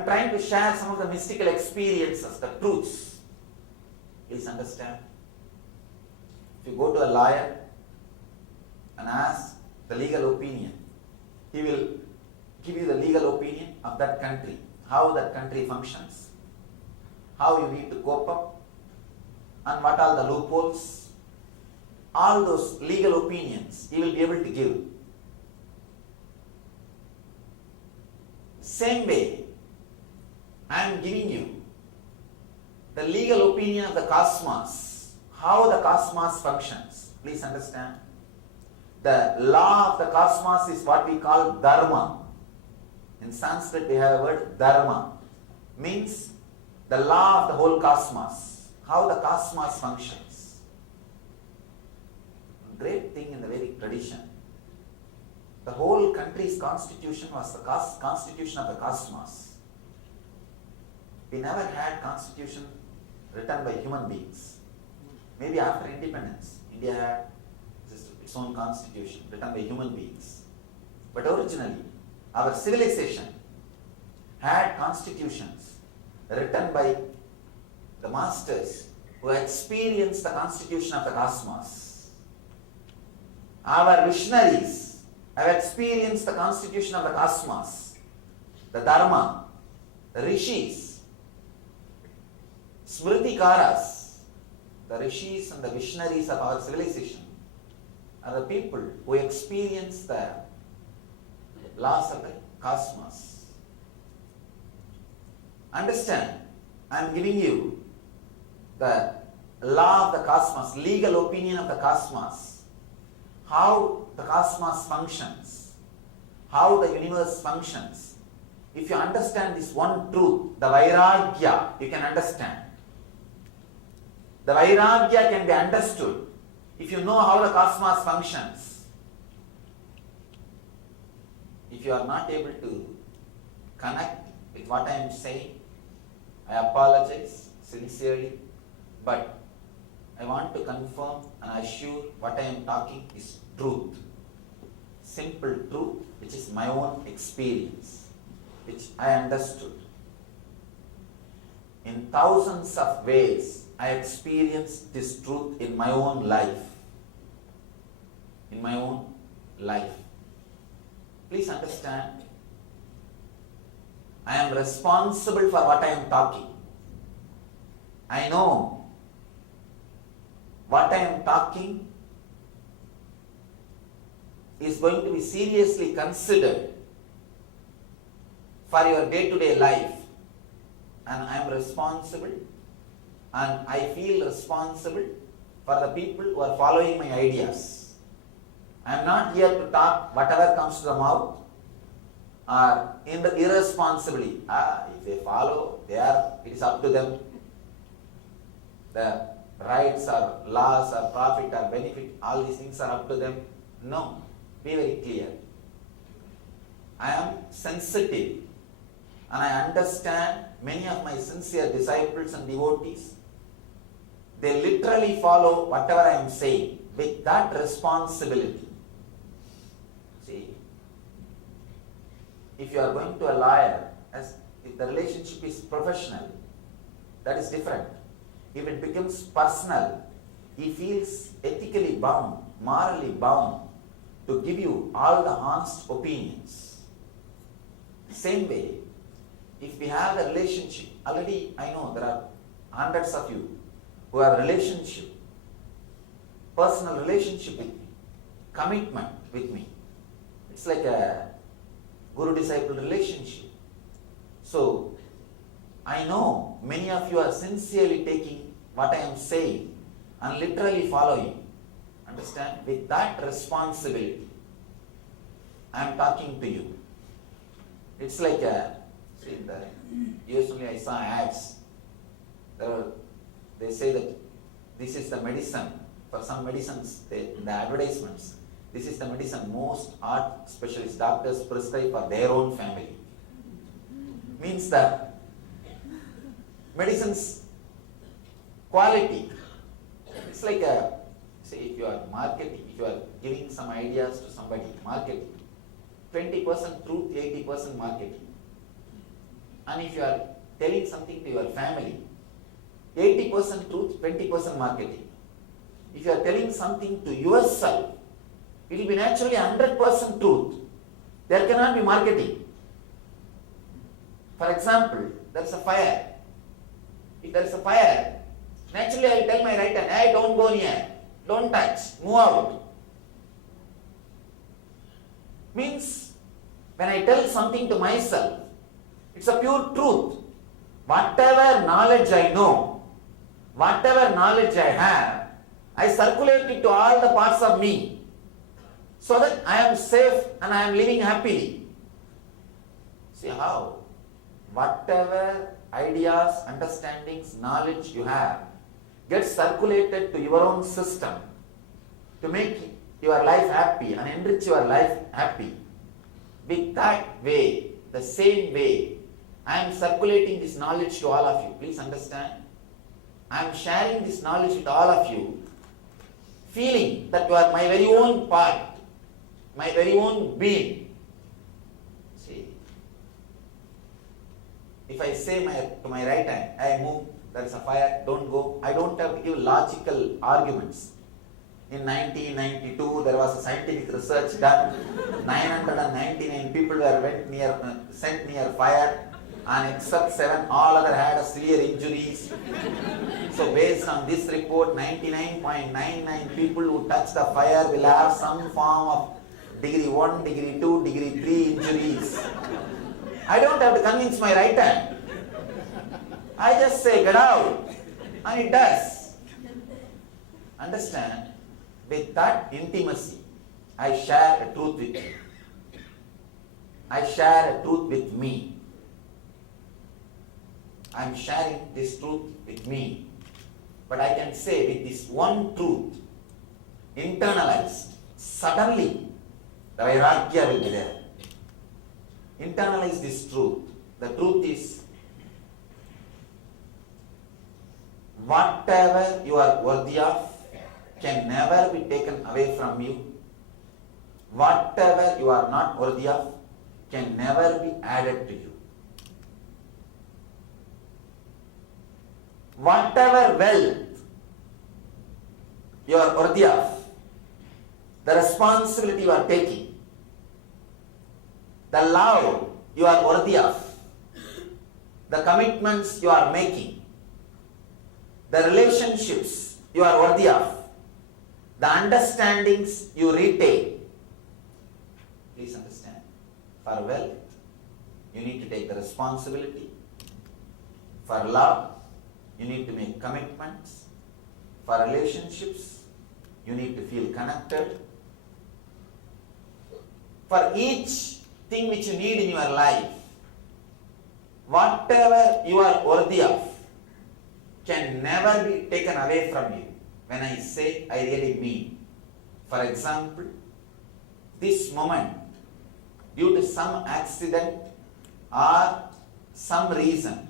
am trying to share some of the mystical experiences, the truths. Please understand. If you go to a lawyer and ask the legal opinion, he will give you the legal opinion of that country, how that country functions, how you need to cope up, and what are the loopholes. All those legal opinions he will be able to give. Same way, I am giving you the legal opinion of the cosmos, how the cosmos functions. Please understand. The law of the cosmos is what we call dharma. In Sanskrit we have a word dharma. Means the law of the whole cosmos, how the cosmos functions. Great thing in the Vedic tradition. The whole country's constitution was the constitution of the cosmos. We never had constitution written by human beings. Maybe after independence, India had its own constitution written by human beings. But originally, our civilization had constitutions written by the masters who experienced the constitution of the cosmos. Our visionaries have experienced the constitution of the cosmos, the dharma, the rishis, smritikaras, the rishis and the visionaries of our civilization are the people who experience the laws of the cosmos. Understand, I am giving you the law of the cosmos, legal opinion of the cosmos, how the cosmos functions, how the universe functions. If you understand this one truth, the vairagya, you can understand. The vairagya can be understood if you know how the cosmos functions. If you are not able to connect with what I am saying, I apologize sincerely, but I want to confirm and assure what I am talking is truth. Simple truth, which is my own experience, which I understood. In thousands of ways, I experienced this truth in my own life. In my own life. Please understand, I am responsible for what I am talking. I know what I am talking is going to be seriously considered for your day-to-day life, and I am responsible, and I feel responsible for the people who are following my ideas. I am not here to talk whatever comes to the mouth or irresponsibly. If they follow, it is up to them. The rights or laws or profit or benefit, all these things are up to them. No, be very clear. I am sensitive and I understand many of my sincere disciples and devotees. They literally follow whatever I am saying with that responsibility. See, if you are going to a lawyer, if the relationship is professional, that is different. If it becomes personal, he feels ethically bound, morally bound to give you all the honest opinions. Same way, if we have a relationship, already I know there are hundreds of you who have a relationship, personal relationship with me, commitment with me. It's like a guru-disciple relationship. So, I know many of you are sincerely taking what I am saying and literally following. Understand? With that responsibility, I am talking to you. It's like usually I saw ads. They say that this is the medicine. For some medicines, in the advertisements, this is the medicine most art specialist doctors prescribe for their own family. Means that medicine's quality, it's like say if you are marketing, if you are giving some ideas to somebody, marketing, 20% truth, 80% marketing. And if you are telling something to your family, 80% truth, 20% marketing. If you are telling something to yourself, it will be naturally 100% truth. There cannot be marketing. For example, there is a fire. If there is a fire, naturally I will tell my right hand, hey, don't go near, don't touch, move out. Means, when I tell something to myself, it's a pure truth. Whatever knowledge I know, whatever knowledge I have, I circulate it to all the parts of me, so that I am safe and I am living happily. See how? Whatever ideas, understandings, knowledge you have gets circulated to your own system to make your life happy and enrich your life happy. With that way, the same way, I am circulating this knowledge to all of you. Please understand. I am sharing this knowledge with all of you, feeling that you are my very own part, my very own being. See, if I say to my right hand, I move, there is a fire, don't go, I don't have to give logical arguments. In 1992, there was a scientific research done. 999 people were sent near fire, and except 7, all other had severe injuries. So based on this report, 99.99 people who touch the fire will have some form of degree 1, degree 2, degree 3 injuries. I don't have to convince my right hand. I just say, get out, and it does. Understand? With that intimacy, I share a truth with you. I share a truth with me. I am sharing this truth with me. But I can say with this one truth, internalized, suddenly the vairagya will be there. Internalize this truth. The truth is, whatever you are worthy of can never be taken away from you. Whatever you are not worthy of can never be added to you. Whatever wealth you are worthy of, the responsibility you are taking, the love you are worthy of, the commitments you are making, the relationships you are worthy of, the understandings you retain. Please understand, for wealth, you need to take the responsibility. For love, you need to make commitments. For relationships, you need to feel connected. For each thing which you need in your life, whatever you are worthy of can never be taken away from you. When I say, I really mean. For example, this moment, due to some accident or some reason,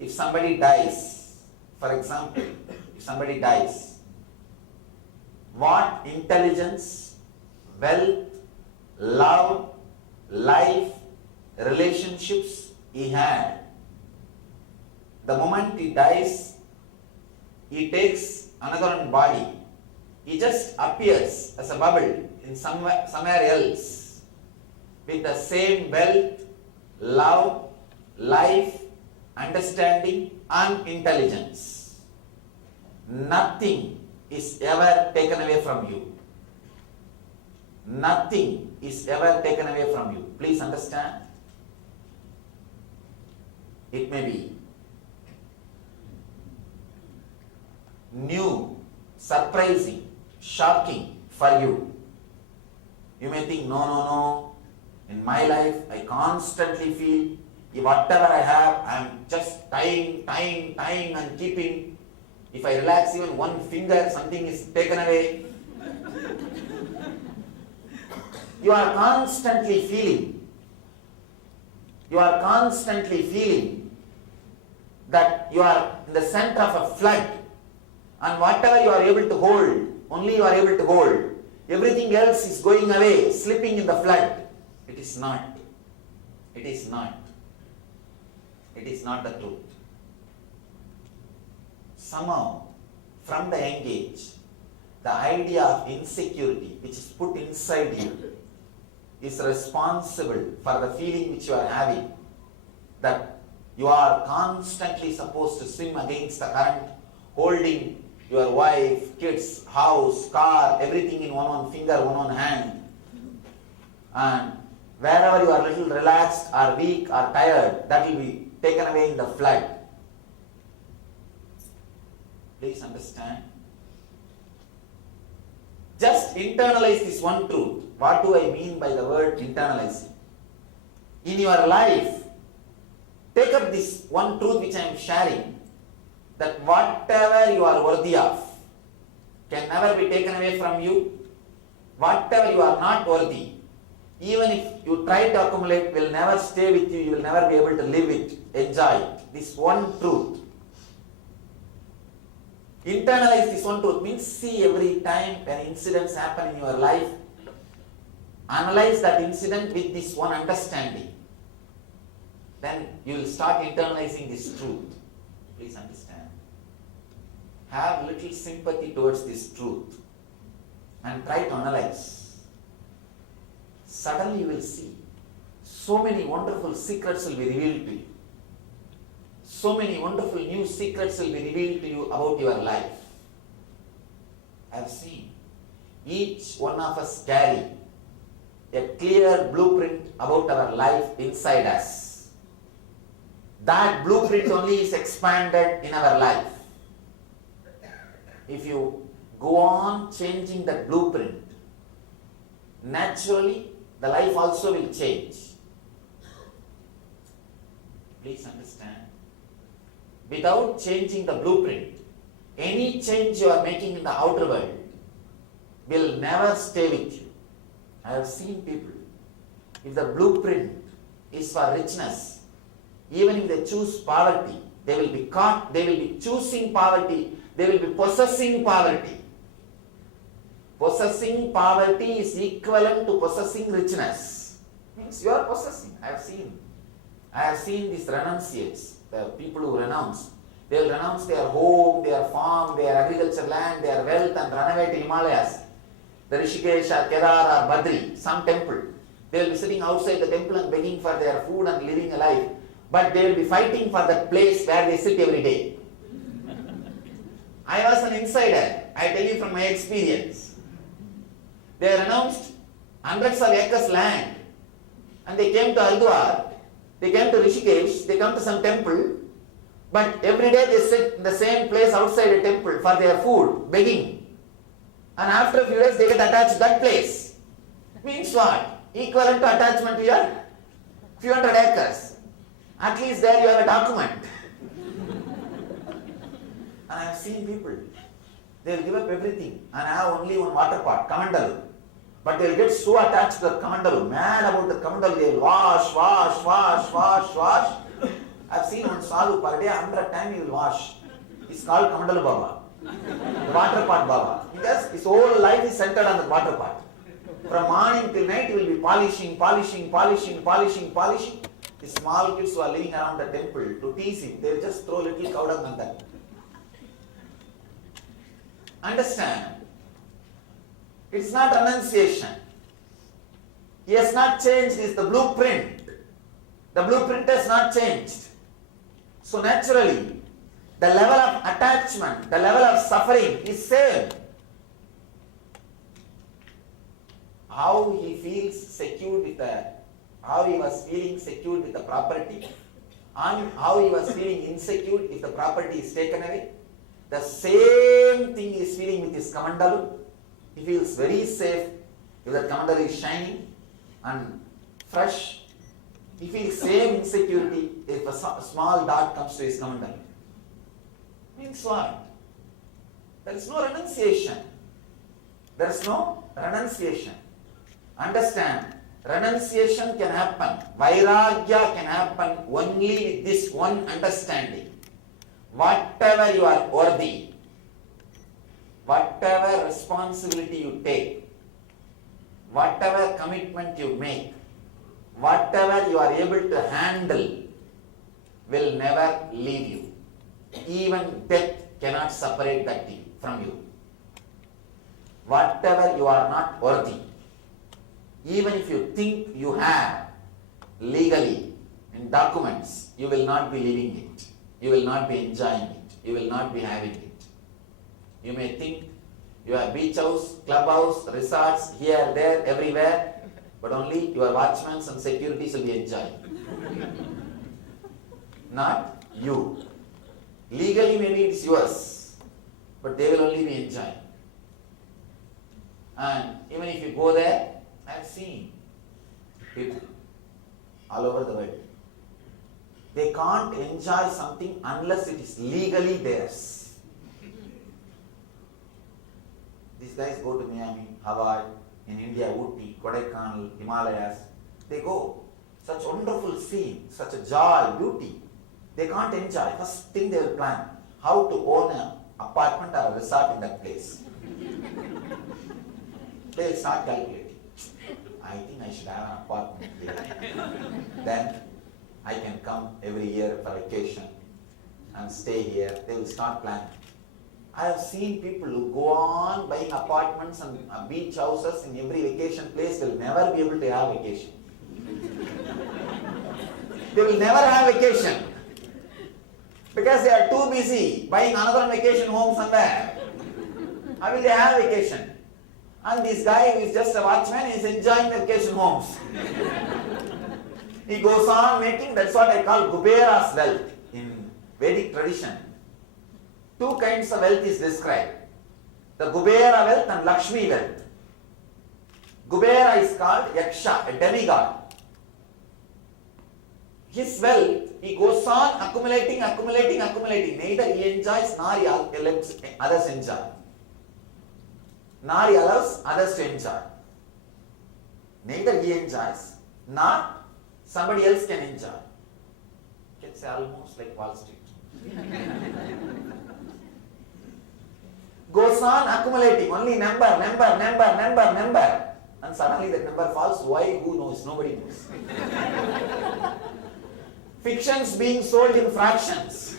if somebody dies, for example, if somebody dies, what intelligence, wealth, love, life, relationships he had, the moment he dies, he takes another body. He just appears as a bubble in somewhere else with the same wealth, love, life, understanding and intelligence. Nothing is ever taken away from you. Nothing is ever taken away from you. Please understand. It may be new, surprising, shocking for you. You may think, no. In my life, I constantly feel whatever I have, I am just tying and keeping. If I relax even one finger, something is taken away. You are constantly feeling that you are in the center of a flood, and whatever you are able to hold, only you are able to hold. Everything else is going away, slipping in the flood. It is not. It is not. it is not the truth. Somehow, from the young age, the idea of insecurity which is put inside you is responsible for the feeling which you are having, that you are constantly supposed to swim against the current, holding your wife, kids, house, car, everything in one finger, one hand. And wherever you are little relaxed or weak or tired, that will be taken away in the flood. Please understand. Just internalize this one truth. What do I mean by the word internalizing? In your life, take up this one truth which I am sharing, that whatever you are worthy of can never be taken away from you. Whatever you are not worthy, even if you try to accumulate, will never stay with you. You will never be able to live it, enjoy it. This one truth. Internalize this one truth means see every time when incidents happen in your life, analyze that incident with this one understanding. Then you will start internalizing this truth. Please understand. Have little sympathy towards this truth and try to analyze. Suddenly you will see so many wonderful secrets will be revealed to you. So many wonderful new secrets will be revealed to you about your life. I have seen each one of us carry a clear blueprint about our life inside us. That blueprint only is expanded in our life. If you go on changing that blueprint, naturally the life also will change. Please understand. Without changing the blueprint, any change you are making in the outer world will never stay with you. I have seen people, if the blueprint is for richness, even if they choose poverty, they will be caught, they will be choosing poverty, they will be possessing poverty. Possessing poverty is equivalent to possessing richness. Means you are possessing. I have seen these renunciates. The people who renounce, they will renounce their home, their farm, their agriculture land, their wealth and run away to Himalayas. The Rishikesh or Kedar or Badri, some temple. They will be sitting outside the temple and begging for their food and living a life. But they will be fighting for that place where they sit every day. I was an insider. I tell you from my experience. They renounced hundreds of acres land and they came to Haridwar. They came to Rishikesh, they come to some temple, but every day they sit in the same place outside a temple for their food, begging. And after a few days they get attached to that place. Means what? Equivalent to attachment to your few hundred acres. At least there you have a document. And I have seen people, they will give up everything and have only one water pot, Kamandalu. But they will get so attached to the Kamandalu, mad about the Kamandalu, they will wash. I have seen one sadhu per day 100 times he will wash. It's called Kamandalu Baba, the water pot Baba. Because his whole life is centered on the water pot. From morning till night he will be polishing. The small kids who are living around the temple, to tease him, they will just throw little cow dung on that. Understand? It's not renunciation. He has not changed, it's the blueprint. The blueprint has not changed. So naturally, the level of attachment, the level of suffering is same. How he feels secured with how he was feeling secured with the property, and how he was feeling insecure if the property is taken away. The same thing he is feeling with his Kamandalu. He feels very safe if the Kamandalu is shining and fresh. He feels same insecurity if a small dot comes to his Kamandalu. Means what? There is no renunciation. There is no renunciation. Understand, renunciation can happen, vairagya can happen only with this one understanding. Whatever you are worthy, whatever responsibility you take, whatever commitment you make, whatever you are able to handle, will never leave you. Even death cannot separate that thing from you. Whatever you are not worthy, even if you think you have legally in documents, you will not be living it. You will not be enjoying it. You will not be having it. You may think you have beach house, clubhouse, resorts, here, there, everywhere, but only your watchmen and securities will be enjoying. Not you. Legally maybe it's yours, but they will only be enjoying. And even if you go there, I have seen people all over the world. They can't enjoy something unless it is legally theirs. These guys go to Miami, Hawaii, in India, Ooty, Kodaikanal, Himalayas. They go. Such wonderful scene, such a joy, beauty. They can't enjoy. First thing they will plan, how to own an apartment or a resort in that place. They will start calculating. I think I should have an apartment here. Then I can come every year for vacation and stay here. They will start planning. I have seen people who go on buying apartments and beach houses in every vacation place. They will never be able to have vacation. They will never have vacation because they are too busy buying another vacation home somewhere. How will they have vacation? And this guy who is just a watchman is enjoying vacation homes. He goes on making, that's what I call Kubera's wealth in Vedic tradition. Two kinds of wealth is described. The Kubera wealth and Lakshmi wealth. Kubera is called Yaksha, a demigod. His wealth, he goes on accumulating. Neither he enjoys nor he lets others enjoy. Nor he allows others to enjoy. Neither he enjoys, nor somebody else can enjoy. You can say almost like Wall Street. Goes on accumulating, only number. And suddenly that number falls. Why? Who knows? Nobody knows. Fictions being sold in fractions.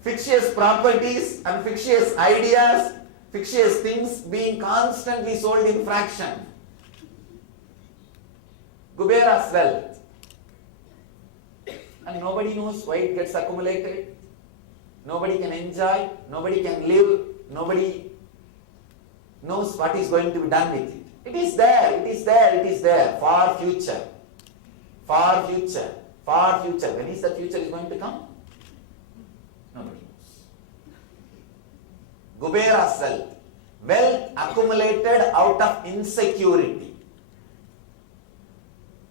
Fictitious properties and fictitious ideas, fictitious things being constantly sold in fraction. Kubera's wealth. And nobody knows why it gets accumulated. Nobody can enjoy, nobody can live, nobody knows what is going to be done with it. It is there, far future. When is the future is going to come? Nobody knows. Kubera's wealth. Wealth accumulated out of insecurity.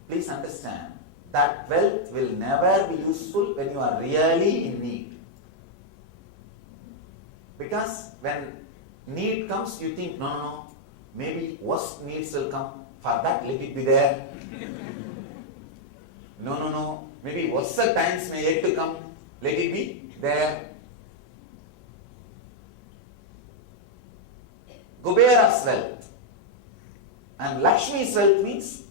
Please understand that wealth will never be useful when you are really in need. Because when need comes, you think, no, maybe worse needs will come. For that, let it be there. No, maybe worse times may yet to come. Let it be there. Kubera's wealth. And Lakshmi's wealth means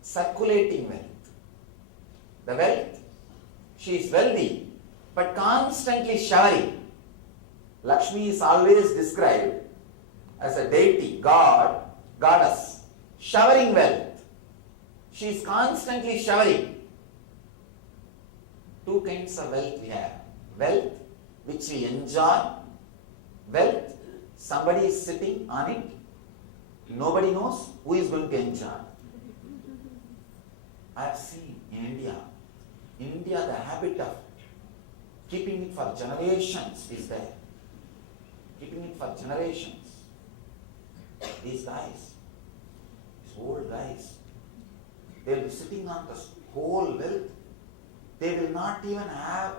circulating wealth. The wealth, she is wealthy, but constantly showering. Lakshmi is always described as a deity, god, goddess, showering wealth. She is constantly showering. Two kinds of wealth we have. Wealth which we enjoy, wealth somebody is sitting on it, nobody knows who is going to enjoy. I have seen in India the habit of keeping it for generations is there. Keeping it for generations. These guys, these old guys, they will be sitting on the whole wealth. They will not even have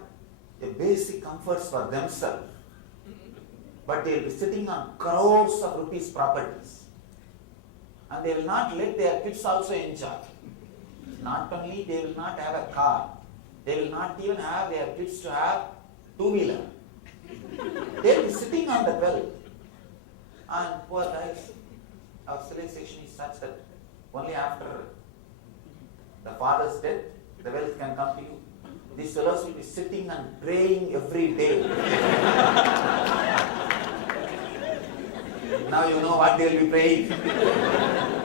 a basic comforts for themselves. But they will be sitting on crores of rupees properties. And they will not let their kids also enjoy. Not only they will not have a car, they will not even have their kids to have two-wheeler. They will be sitting on the wealth. And poor guys, our civilization is such that Only after the father's death, the wealth can come to you. These fellows will be sitting and praying every day. Now you know what they will be praying.